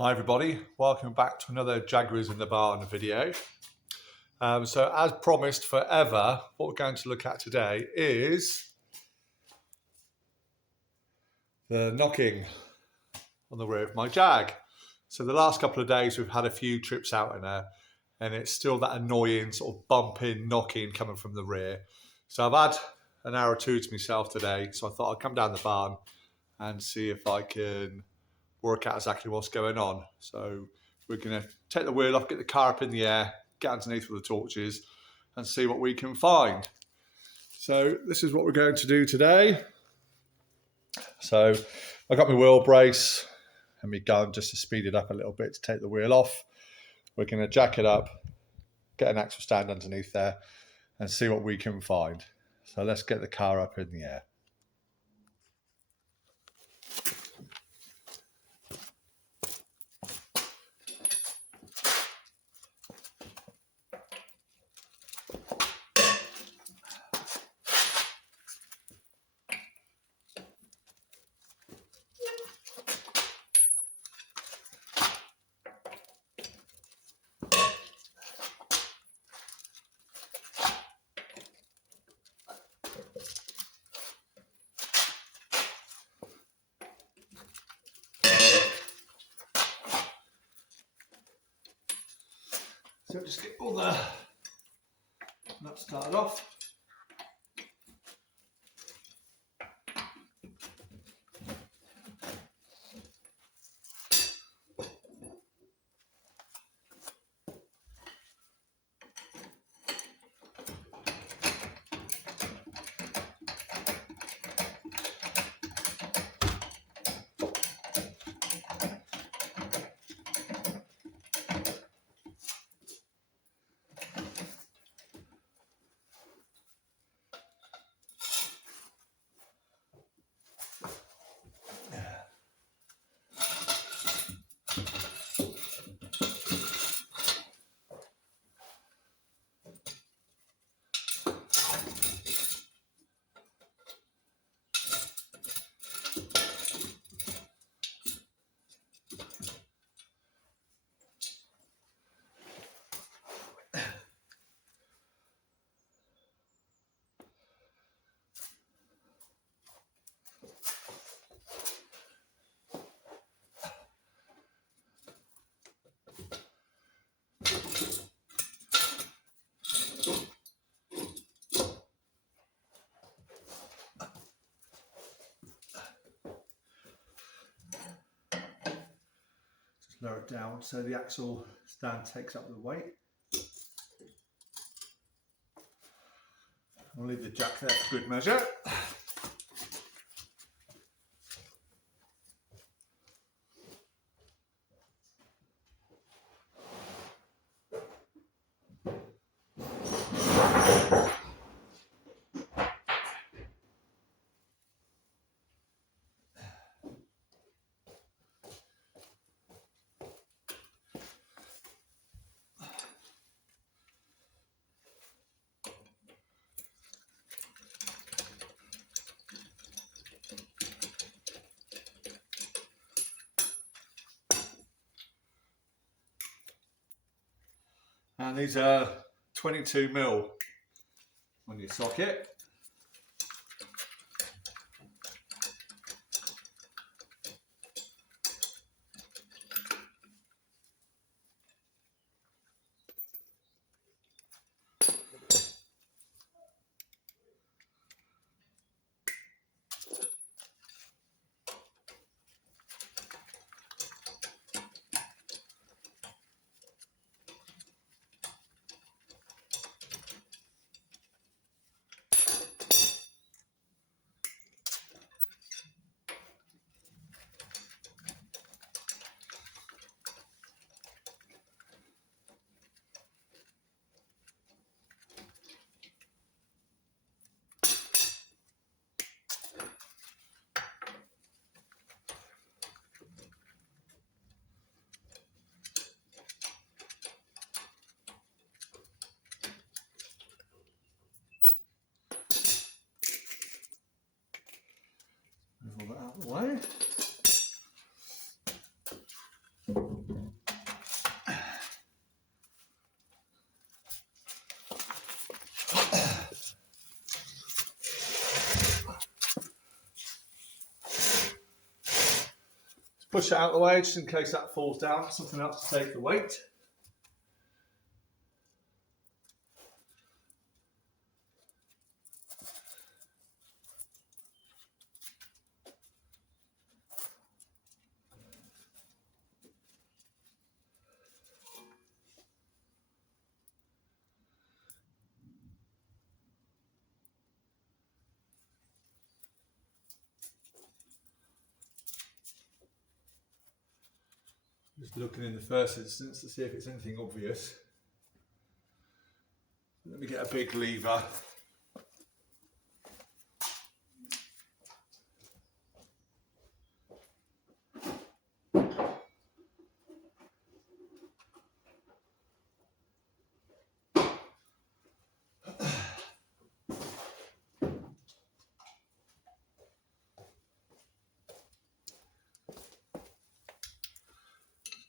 Hi everybody, welcome back to another Jaguars in the Barn video. So as promised forever, what we're going to look at today is the knocking on the rear of my Jag. So the last couple of days we've had a few trips out in there and it's still that annoying sort of bumping, knocking coming from the rear. So I've had an hour or two to myself today, so I thought I'd come down the barn and see if I can work out exactly what's going on. So we're going to take the wheel off, get the car up in the air, get underneath with the torches and see what we can find. So this is what we're going to do today. So I got my wheel brace and my gun just to speed it up a little bit to take the wheel off. We're going to jack it up, get an axle stand underneath there and see what we can find. So let's get the car up in the air. So just get all the nuts started off. Lower it down so the axle stand takes up the weight. I'll leave the jack there for good measure. And these are 22mm on your socket. Push it out of the way just in case that falls down, something else to take the weight. Just looking in the first instance to see if it's anything obvious. Let me get a big lever.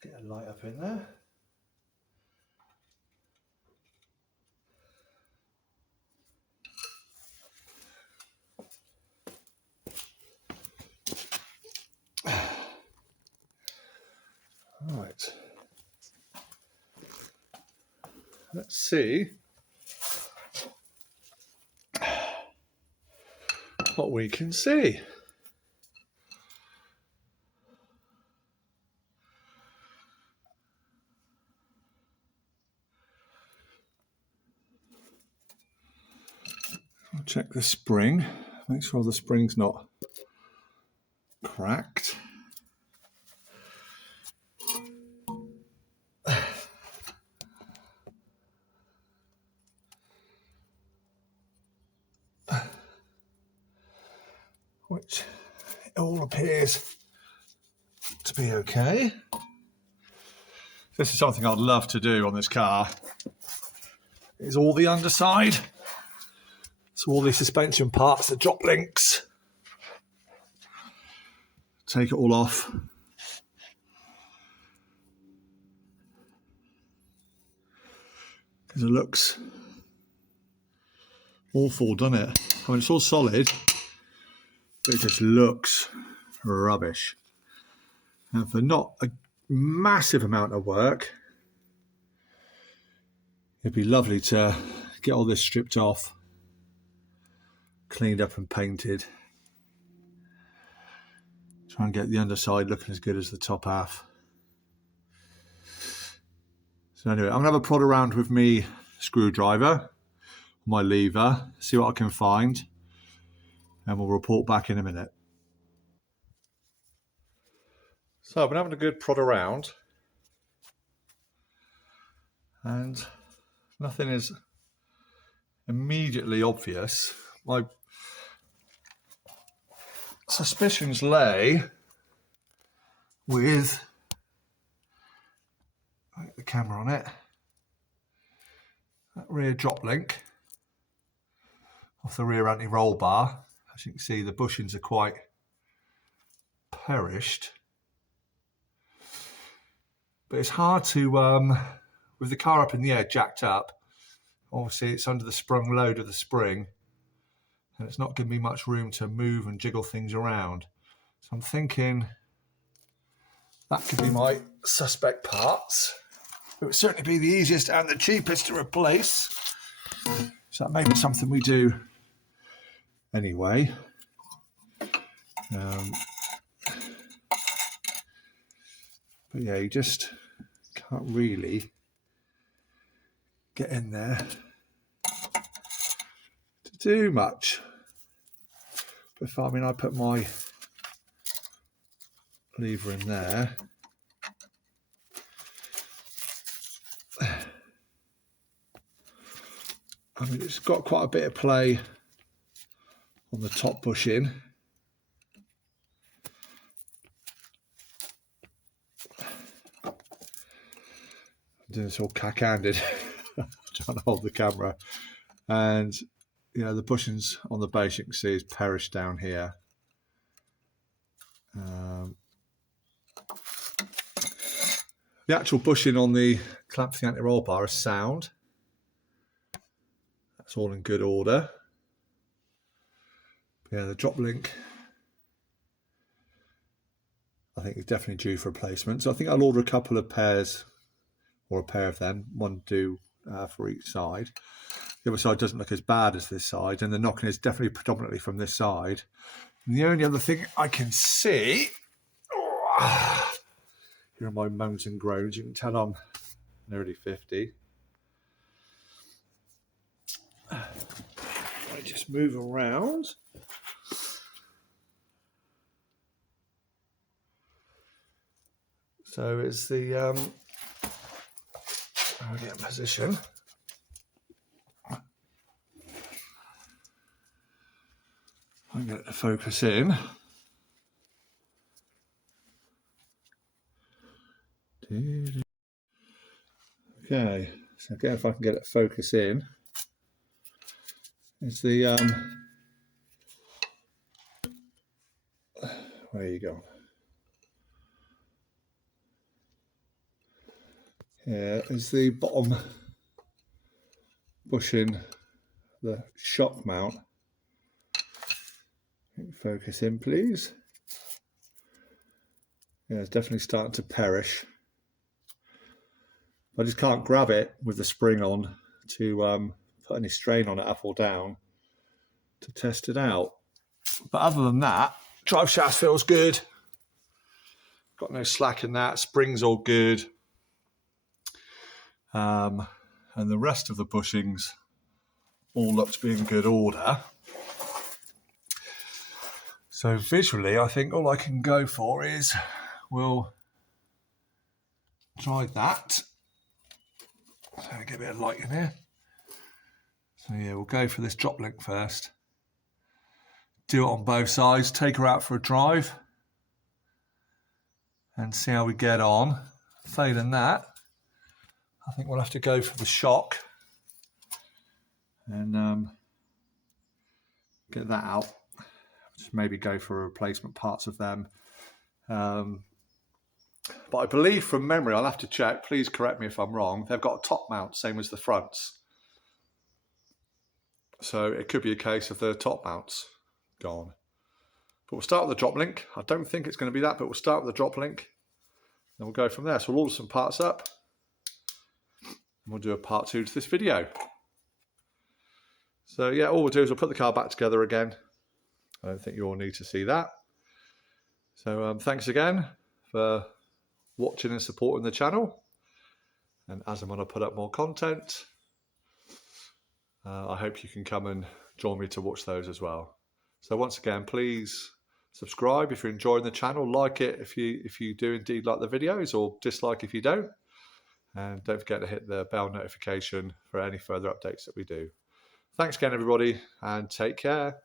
Get a light up in there. Right. Let's see what we can see. I'll check the spring, make sure the spring's not cracked. Which it all appears to be okay. This is something I'd love to do on this car. Is all the underside. So all the suspension parts, the drop links. Take it all off. Because it looks awful, doesn't it? I mean, it's all solid, but it just looks rubbish. And for not a massive amount of work, it'd be lovely to get all this stripped off, cleaned up and painted. Try and get the underside looking as good as the top half. So anyway, I'm going to have a prod around with me screwdriver, my lever, see what I can find, and we'll report back in a minute. So I've been having a good prod around, and nothing is immediately obvious. My suspicions lay with, I'll get the camera on it, that rear drop link off the rear anti-roll bar. As you can see, the bushings are quite perished. But it's hard to, with the car up in the air, jacked up, obviously it's under the sprung load of the spring, and it's not giving me much room to move and jiggle things around. So I'm thinking that could be my suspect parts. It would certainly be the easiest and the cheapest to replace. So that may be something we do anyway. But yeah, you just can't really get in there to do much. But if I put my lever in there, it's got quite a bit of play on the top bushing. I'm doing this all cack-handed, trying to hold the camera. And, the bushings on the base, you can see, is perished down here. The actual bushing on the clamp for the anti-roll bar is sound. That's all in good order. But yeah, the drop link, I think, is definitely due for replacement. So I think I'll order a couple of pairs, or a pair of them, one do for each side. The other side doesn't look as bad as this side, and the knocking is definitely predominantly from this side. And the only other thing I can see, here are my moans and groans. You can tell I'm nearly 50. I just move around. So it's the already in position. I'm going to focus in. Okay, so again, if I can get it focus in, it's the where you go. Here is the bottom bushing, the shock mount. Focus in, please. Yeah, it's definitely starting to perish. I just can't grab it with the spring on to put any strain on it up or down to test it out. But other than that, drive shaft feels good. Got no slack in that. Spring's all good. And the rest of the bushings all look to be in good order. So visually, I think all I can go for is we'll try that. So get a bit of light in here. So yeah, we'll go for this drop link first. Do it on both sides, take her out for a drive and see how we get on. Failing that, I think we'll have to go for the shock and get that out. Just maybe go for replacement parts of them. But I believe from memory, I'll have to check, please correct me if I'm wrong, they've got a top mount, same as the fronts. So it could be a case of the top mounts gone. But we'll start with the drop link. I don't think it's going to be that, but we'll start with the drop link. And we'll go from there. So we'll order some parts up. And we'll do a part 2 to this video. So yeah, all we'll do is we'll put the car back together again. I don't think you all need to see that. So thanks again for watching and supporting the channel. And as I'm going to put up more content, I hope you can come and join me to watch those as well. So once again, please subscribe if you're enjoying the channel, like it if you do indeed like the videos, or dislike if you don't. And don't forget to hit the bell notification for any further updates that we do. Thanks again, everybody, and take care.